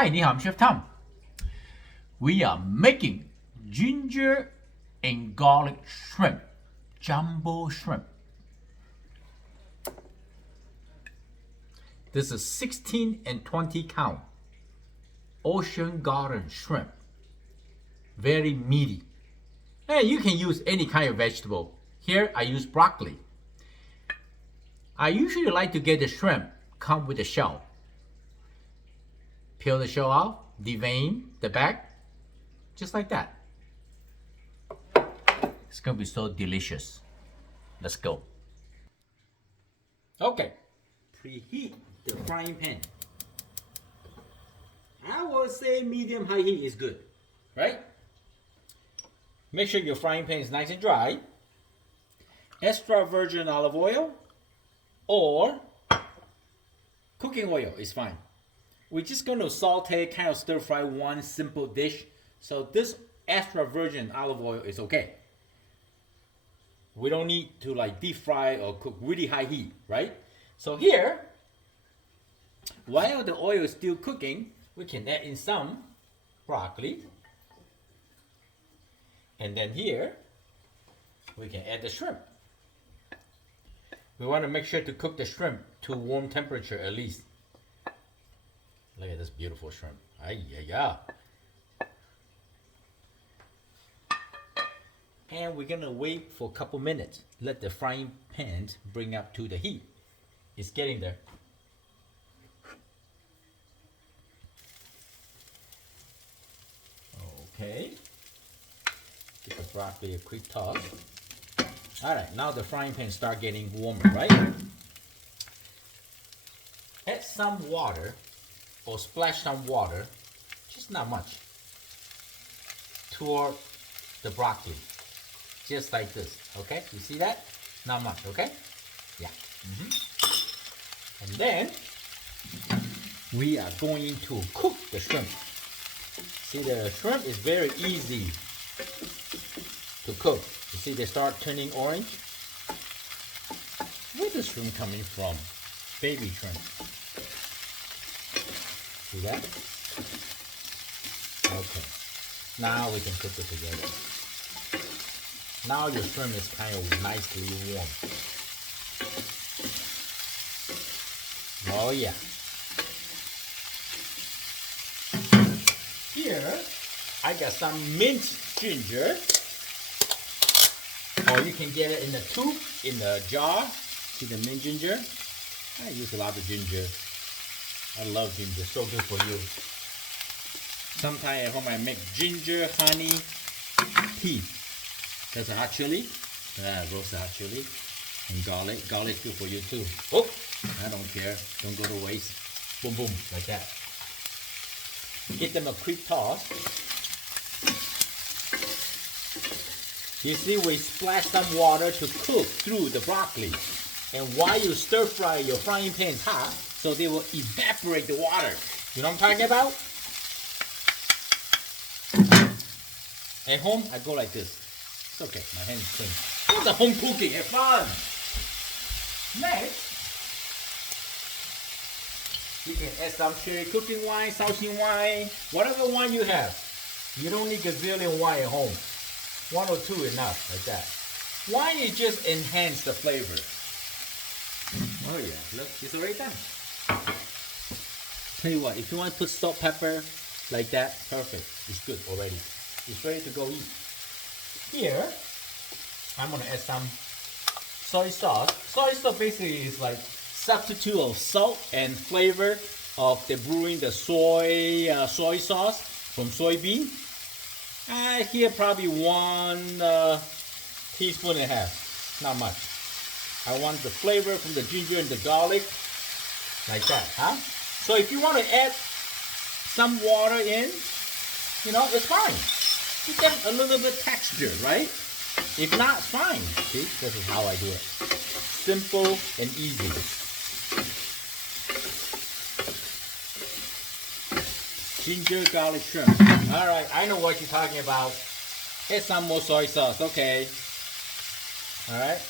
Hi, 你好, I'm Chef Tom. We are making ginger and garlic shrimp, jumbo shrimp. This is 16 and 20 count ocean garden shrimp. Very meaty. And you can use any kind of vegetable. Here I use broccoli. I usually like to get the shrimp come with the shell. Peel the shell off, devein the back, just like that. It's gonna be so delicious. Let's go. Okay, preheat the frying pan. I would say medium high heat is good, right? Make sure your frying pan is nice and dry. Extra virgin olive oil or cooking oil is fine. We're just going to saute, kind of stir fry one simple dish. So this extra virgin olive oil is okay. We don't need to like deep fry or cook really high heat, right? So here, while the oil is still cooking, we can add in some broccoli. And then here, we can add the shrimp. We want to make sure to cook the shrimp to warm temperature at least. Look at this beautiful shrimp. Ay, yeah. And we're gonna wait for a couple minutes. Let the frying pan bring up to the heat. It's getting there. Okay. Give the broccoli a quick toss. Alright, now the frying pan start getting warmer, right? Add some water or splash some water, just not much, toward the broccoli. Just like this, okay? You see that? Not much, okay? Yeah. And then we are going to cook the shrimp. See, the shrimp is very easy to cook. You see they start turning orange? Where's the shrimp coming from? Baby shrimp. See that? Okay. Now we can cook it together. Now your shrimp is kind of nicely warm. Oh yeah. Here, I got some minced ginger. Or you can get it in a tube, in a jar. See the mint ginger? I use a lot of ginger. I love ginger, so good for you. Sometimes at home I make ginger, honey, tea. That's a hot chili. Roasted hot chili. And garlic. Garlic good for you too. Oh, I don't care. Don't go to waste. Boom, boom, like that. Give them a quick toss. You see, we splash some water to cook through the broccoli. And while you stir fry, your frying pan is hot, so they will evaporate the water. You know what I'm talking about? At home, I go like this. It's okay, my hand is clean. It's a home cooking, have fun. Next, you can add some cherry cooking wine, Shaoxing wine, whatever wine you have. You don't need gazillion wine at home. One or two enough, like that. Wine is just enhance the flavor. Oh yeah, look, it's already done. Tell you what, if you want to put salt, pepper, like that, perfect. It's good already. It's ready to go eat. Here, I'm gonna add some soy sauce. Soy sauce basically is like substitute of salt and flavor of the brewing the soy sauce from soybean. Here probably 1 teaspoon and a half, not much. I want the flavor from the ginger and the garlic, like that, huh? So if you want to add some water in, you know, it's fine. You get a little bit of texture, right? If not, it's fine. See, this is how I do it. Simple and easy. Ginger garlic shrimp. All right, I know what you're talking about. Add some more soy sauce, okay. All right.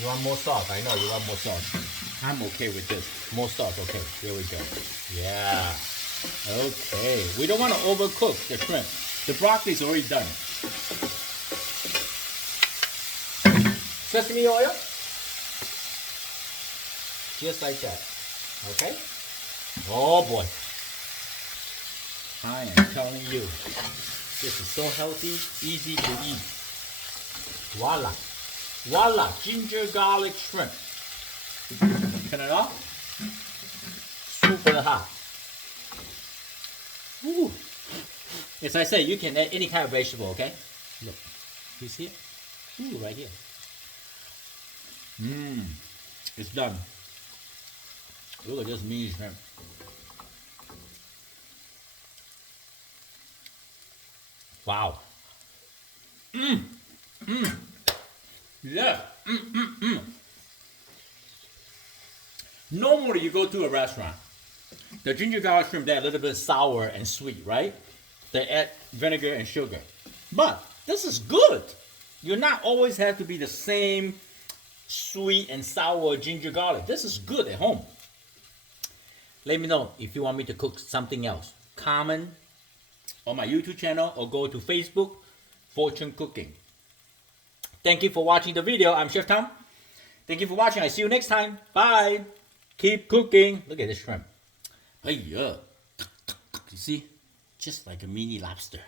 You want more sauce? I know you want more sauce. I'm okay with this. More sauce, okay. Here we go. Yeah. Okay, we don't want to overcook the shrimp. The broccoli is already done. Sesame oil, just like that. Okay. Oh boy, I am telling you, this is so healthy, easy to eat. Voila, voila, ginger garlic shrimp. Turn it off. Super hot. Ooh. As I say, you can add any kind of vegetable, okay? Look, you see it? Ooh, right here. Mmm, it's done. Look at this meat shrimp. Wow. Mmm, mmm, yeah. Normally, you go to a restaurant. The ginger garlic shrimp, they're a little bit sour and sweet, right? They add vinegar and sugar. But this is good. You not always have to be the same sweet and sour ginger garlic. This is good at home. Let me know if you want me to cook something else. Comment on my YouTube channel or go to Facebook, Fortune Cooking. Thank you for watching the video. I'm Chef Tom. Thank you for watching. I see you next time. Bye. Keep cooking. Look at this shrimp. Hey, yeah. You see? Just like a mini lobster.